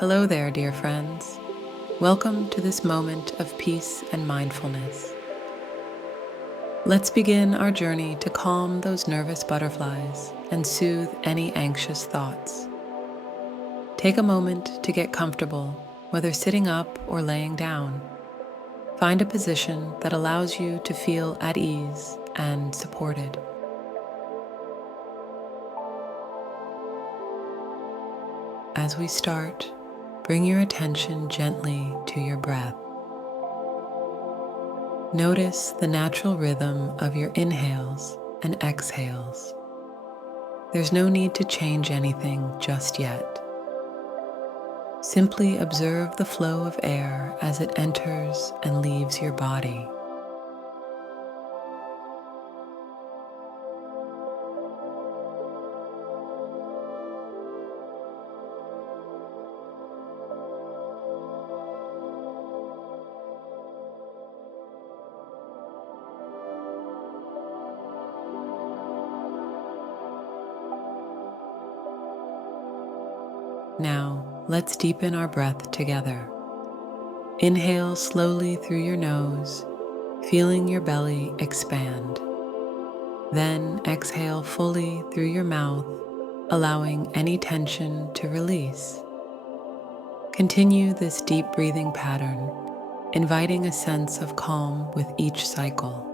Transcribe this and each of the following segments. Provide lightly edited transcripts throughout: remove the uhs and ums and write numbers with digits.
Hello there, dear friends. Welcome to this moment of peace and mindfulness. Let's begin our journey to calm those nervous butterflies and soothe any anxious thoughts. Take a moment to get comfortable, whether sitting up or laying down. Find a position that allows you to feel at ease and supported. As we start, bring your attention gently to your breath. Notice the natural rhythm of your inhales and exhales. There's no need to change anything just yet. Simply observe the flow of air as it enters and leaves your body. Now, let's deepen our breath together. Inhale slowly through your nose, feeling your belly expand. Then exhale fully through your mouth, allowing any tension to release. Continue this deep breathing pattern, inviting a sense of calm with each cycle.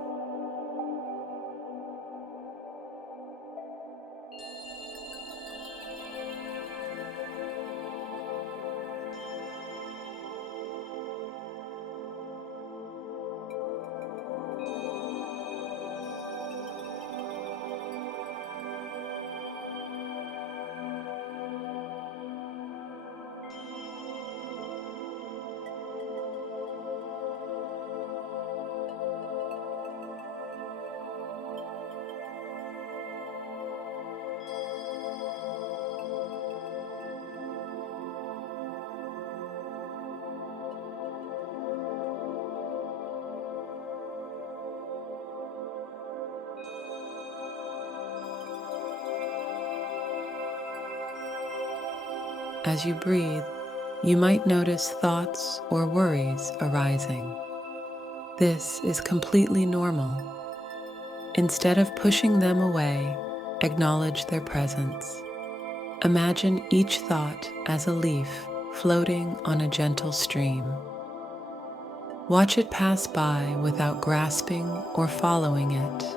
As you breathe, you might notice thoughts or worries arising. This is completely normal. Instead of pushing them away, acknowledge their presence. Imagine each thought as a leaf floating on a gentle stream. Watch it pass by without grasping or following it.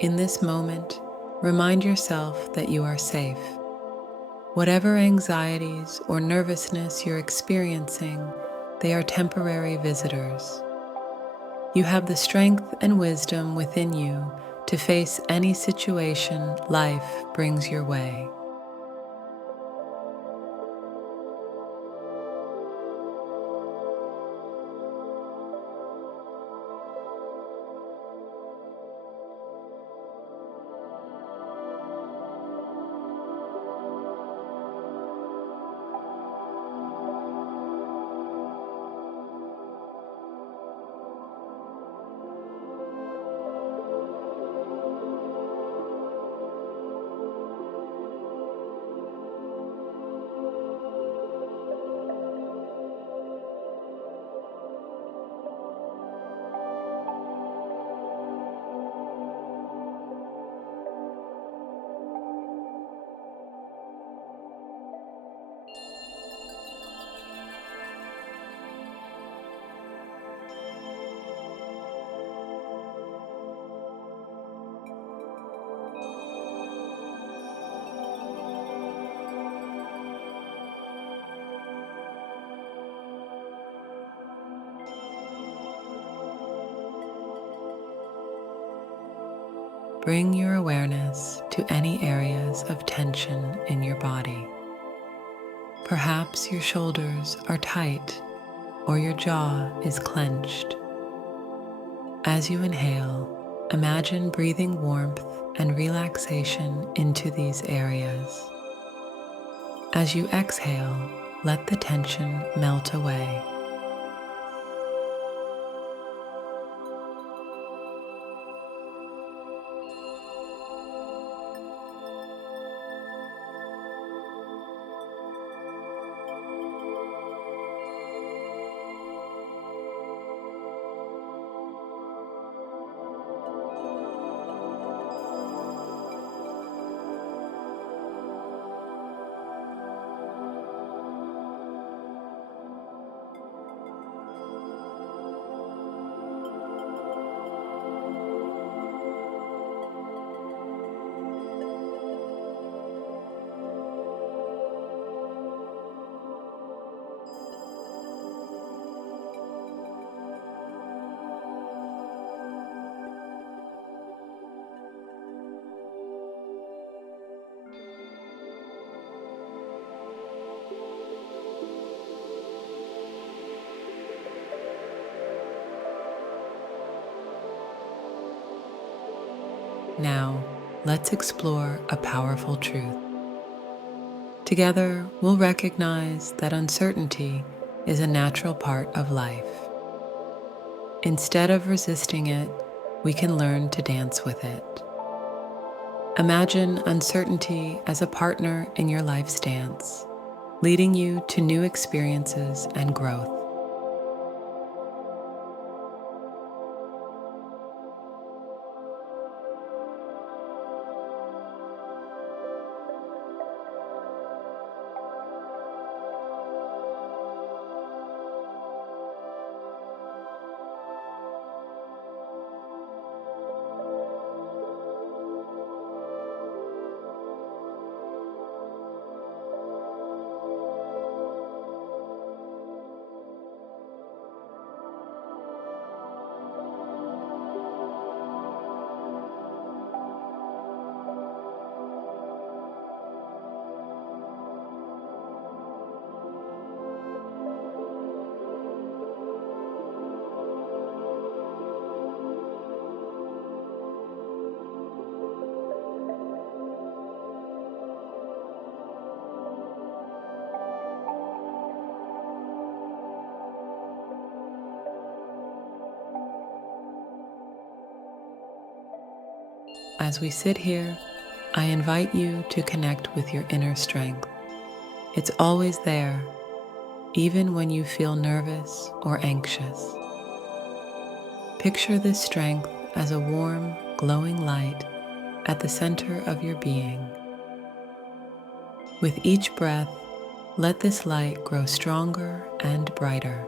In this moment, remind yourself that you are safe. Whatever anxieties or nervousness you're experiencing, they are temporary visitors. You have the strength and wisdom within you to face any situation life brings your way. bring your awareness to any areas of tension in your body. Perhaps your shoulders are tight or your jaw is clenched. As you inhale, imagine breathing warmth and relaxation into these areas. As you exhale, let the tension melt away. Now, let's explore a powerful truth. Together, we'll recognize that uncertainty is a natural part of life. Instead of resisting it, we can learn to dance with it. Imagine uncertainty as a partner in your life's dance, leading you to new experiences and growth. As we sit here, I invite you to connect with your inner strength. It's always there, even when you feel nervous or anxious. Picture this strength as a warm, glowing light at the center of your being. With each breath, let this light grow stronger and brighter.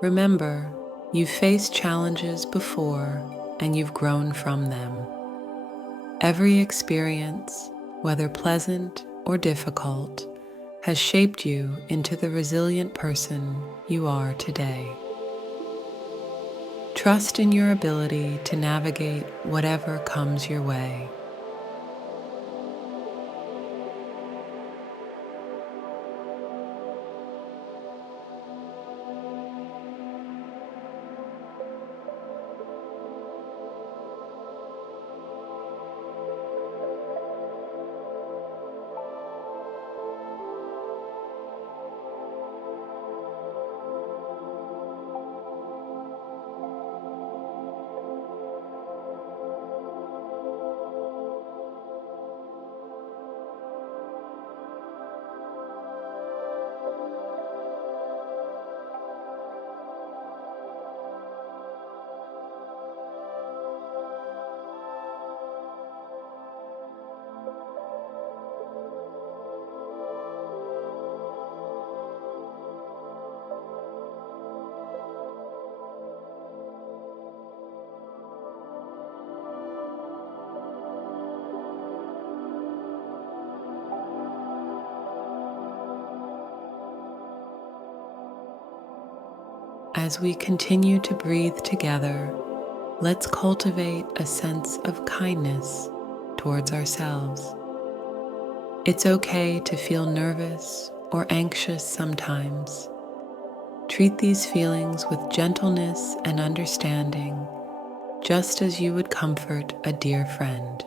Remember, you've faced challenges before and you've grown from them. Every experience, whether pleasant or difficult, has shaped you into the resilient person you are today. Trust in your ability to navigate whatever comes your way. As we continue to breathe together, let's cultivate a sense of kindness towards ourselves. It's okay to feel nervous or anxious sometimes. Treat these feelings with gentleness and understanding, just as you would comfort a dear friend.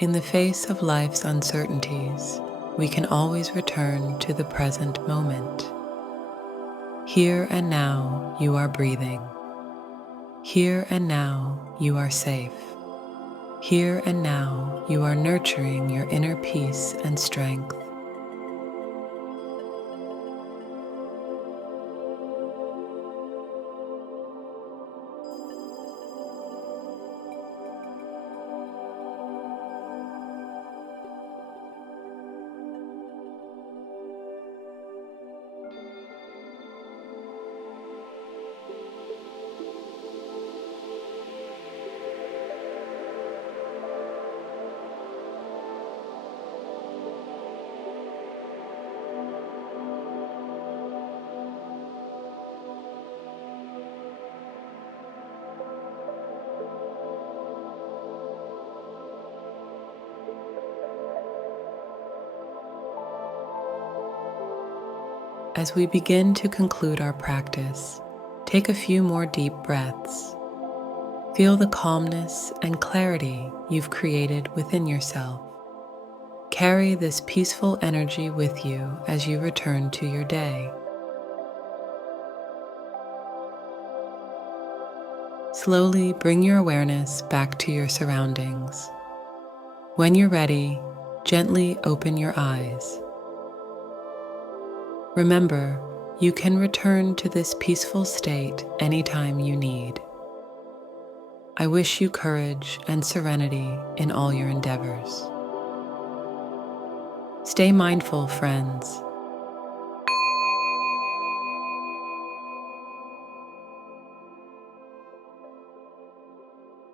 In the face of life's uncertainties, we can always return to the present moment. Here and now, you are breathing. Here and now, you are safe. Here and now, you are nurturing your inner peace and strength. As we begin to conclude our practice, take a few more deep breaths. Feel the calmness and clarity you've created within yourself. Carry this peaceful energy with you as you return to your day. Slowly bring your awareness back to your surroundings. When you're ready, gently open your eyes. Remember, you can return to this peaceful state anytime you need. I wish you courage and serenity in all your endeavors. Stay mindful, friends.